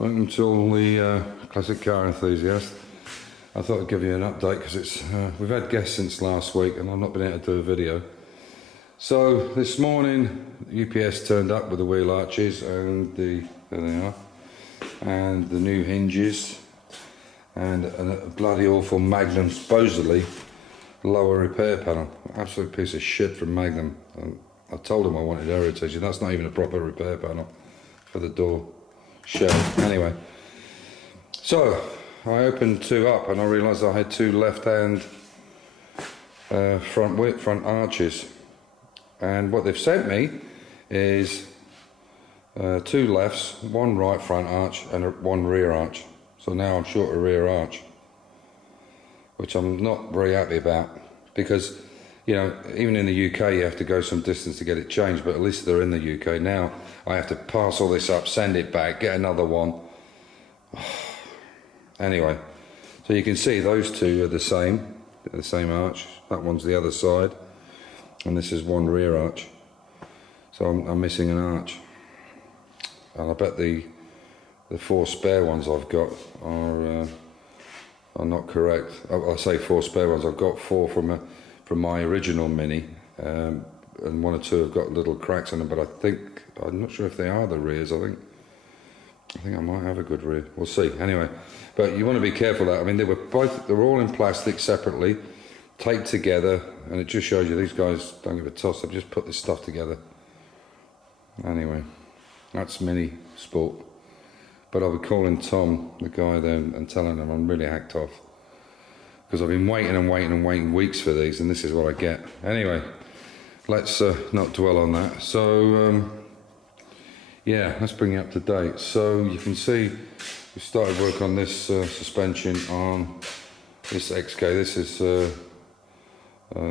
Welcome to all the classic car enthusiasts. I thought I'd give you an update because it's we've had guests since last week and I've not been able to do a video. So this morning UPS turned up with the wheel arches and there they are, and the new hinges and a bloody awful Magnum supposedly lower repair panel. Absolute piece of shit from Magnum. I told them I wanted Heritage and that's not even a proper repair panel for the door shell. Anyway, so I opened two up and I realised I had two left-hand front arches, and what they've sent me is two lefts, one right front arch and one rear arch. So now I'm short a rear arch, which I'm not very happy about because, you know, even in the UK you have to go some distance to get it changed, but at least they're in the UK. Now I have to pass all this up, send it back, get another one. Anyway, so you can see those two are the same arch. That one's the other side, and this is one rear arch. So I'm missing an arch, and I bet the four spare ones I've got are not correct. I say four spare ones. I've got four from my original Mini, and one or two have got little cracks in them. But I'm not sure if they are the rears. I think I might have a good rear. We'll see. Anyway, but you want to be careful of that. I mean, they're all in plastic separately, taped together, and it just shows you these guys don't give a toss. They've just put this stuff together. Anyway, that's Mini Sport. But I'll be calling Tom, the guy there, and telling him I'm really hacked off because I've been waiting weeks for these, and this is what I get. Anyway, let's not dwell on that. So yeah, let's bring you up to date. So you can see we started work on this suspension on this XK. This is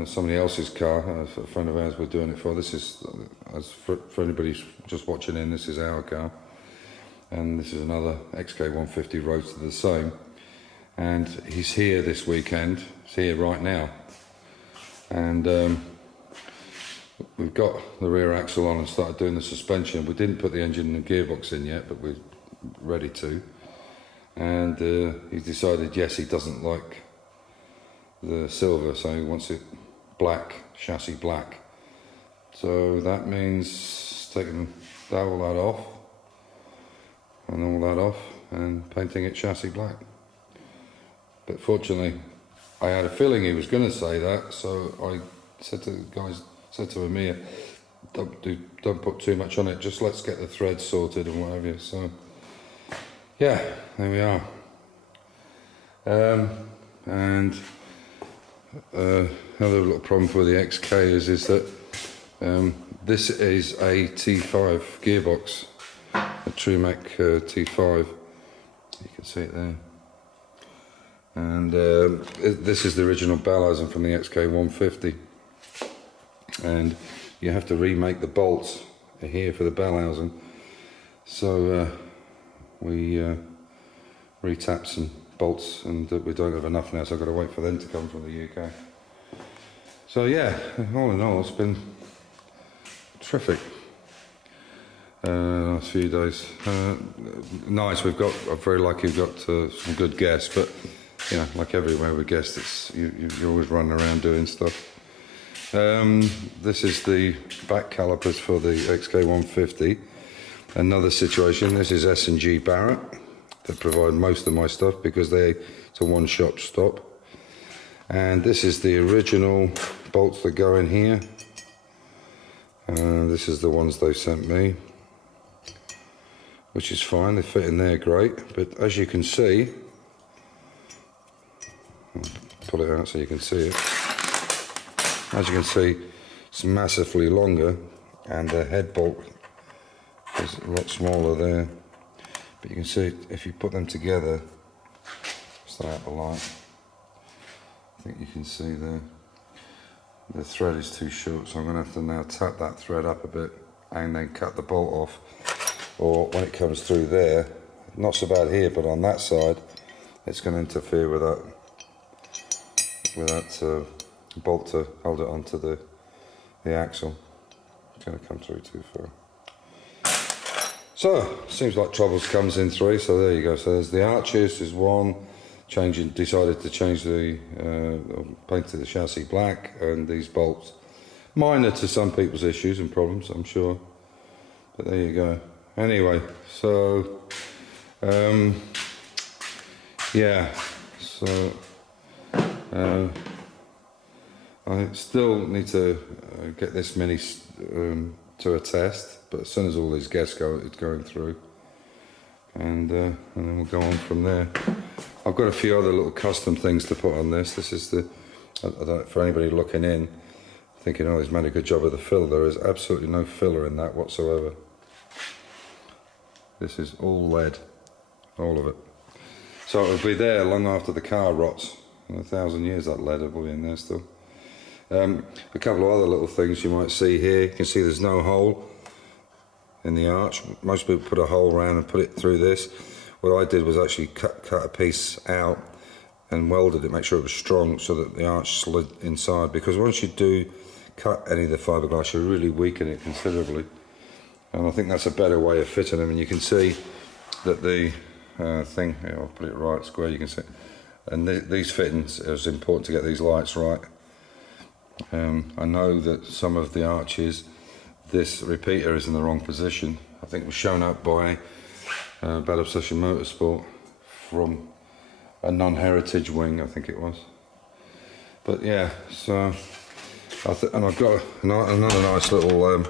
somebody else's car. A friend of ours we're doing it for. This is, for anybody just watching in, this is our car. And this is another XK 150 Roadster, the same. And he's here this weekend. He's here right now. And we've got the rear axle on and started doing the suspension. We didn't put the engine and the gearbox in yet, but we're ready to. And he's decided, yes, he doesn't like the silver, so he wants it black, chassis black. So that means taking all that off and all that off and painting it chassis black. But fortunately, I had a feeling he was going to say that, so I said to the guys, said to Amir, don't put too much on it, just let's get the threads sorted and whatever. So yeah, there we are. And another little problem for the XK is that this is a T5 gearbox, a Trumec T5. You can see it there. And this is the original bell housing from the XK 150. And you have to remake the bolts here for the bell housing. So we retapped some bolts, and we don't have enough now, so I've got to wait for them to come from the UK. So yeah, all in all, it's been terrific. Last few days. Nice. I'm very lucky we've got some good guests, but you know, like everywhere with guests, it's you're always running around doing stuff. This is the back calipers for the XK 150. Another situation. This is S&G Barrett that provide most of my stuff because it's a one-shot stop. And this is the original bolts that go in here. This is the ones they sent me, which is fine. They fit in there great. But as you can see, I'll pull it out so you can see it. As you can see, it's massively longer, and the head bolt is a lot smaller there. But you can see if you put them together, stay out the light. I think you can see there. The thread is too short, so I'm going to have to now tap that thread up a bit and then cut the bolt off. Or when it comes through there, not so bad here, but on that side, it's going to interfere with that bolt to hold it onto the axle. It's going to come through too far. So, seems like troubles comes in 3, so there you go. So there's the arches, there's one, decided to change the, painted the chassis black, and these bolts. Minor to some people's issues and problems, I'm sure. But there you go. Anyway, so, yeah, so, I still need to get this Mini to a test, but as soon as all these guests go, it's going through, and then we'll go on from there. I've got a few other little custom things to put on this. This is the, I don't, for anybody looking in, thinking, oh, he's made a good job of the fill. There is absolutely no filler in that whatsoever. This is all lead, all of it. So it'll be there long after the car rots. In 1,000 years that lead will be in there still. A couple of other little things you might see here. You can see there's no hole in the arch. Most people put a hole around and put it through this. What I did was actually cut a piece out and welded it, make sure it was strong so that the arch slid inside, because once you do cut any of the fiberglass you really weaken it considerably, and I think that's a better way of fitting them. And you can see that the thing here, I'll put it right square, you can see, and these fittings, it was important to get these lights right. I know that some of the arches, this repeater is in the wrong position. I think it was shown up by Bad Obsession Motorsport from a non-heritage wing, I think it was. But yeah, so and I've got another nice little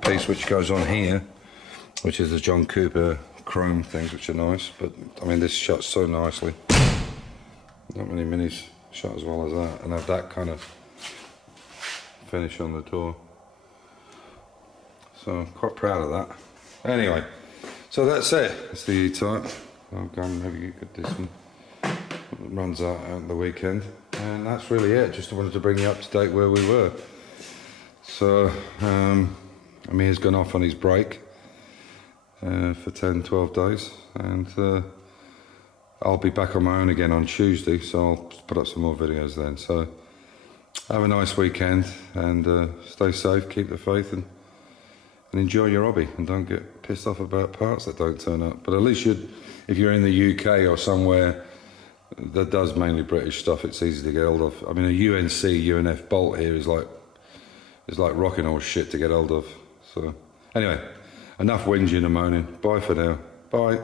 piece which goes on here, which is the John Cooper chrome things, which are nice. But I mean, this shuts so nicely. Not many Minis shut as well as that, and have that kind of finish on the door. So I'm quite proud of that. Anyway, so that's it. It's the E-Type. I'll go and maybe get this one. It runs out on the weekend, and that's really it. Just wanted to bring you up to date where we were. So Amir's gone off on his break for 10-12 days, and I'll be back on my own again on Tuesday, so I'll put up some more videos then. So have a nice weekend, and stay safe, keep the faith, and enjoy your hobby, and don't get pissed off about parts that don't turn up. But at least if you're in the UK or somewhere that does mainly British stuff, it's easy to get hold of. I mean, a UNF bolt here is like rocking all shit to get hold of. So anyway, enough whinging and moaning. Bye for now. Bye.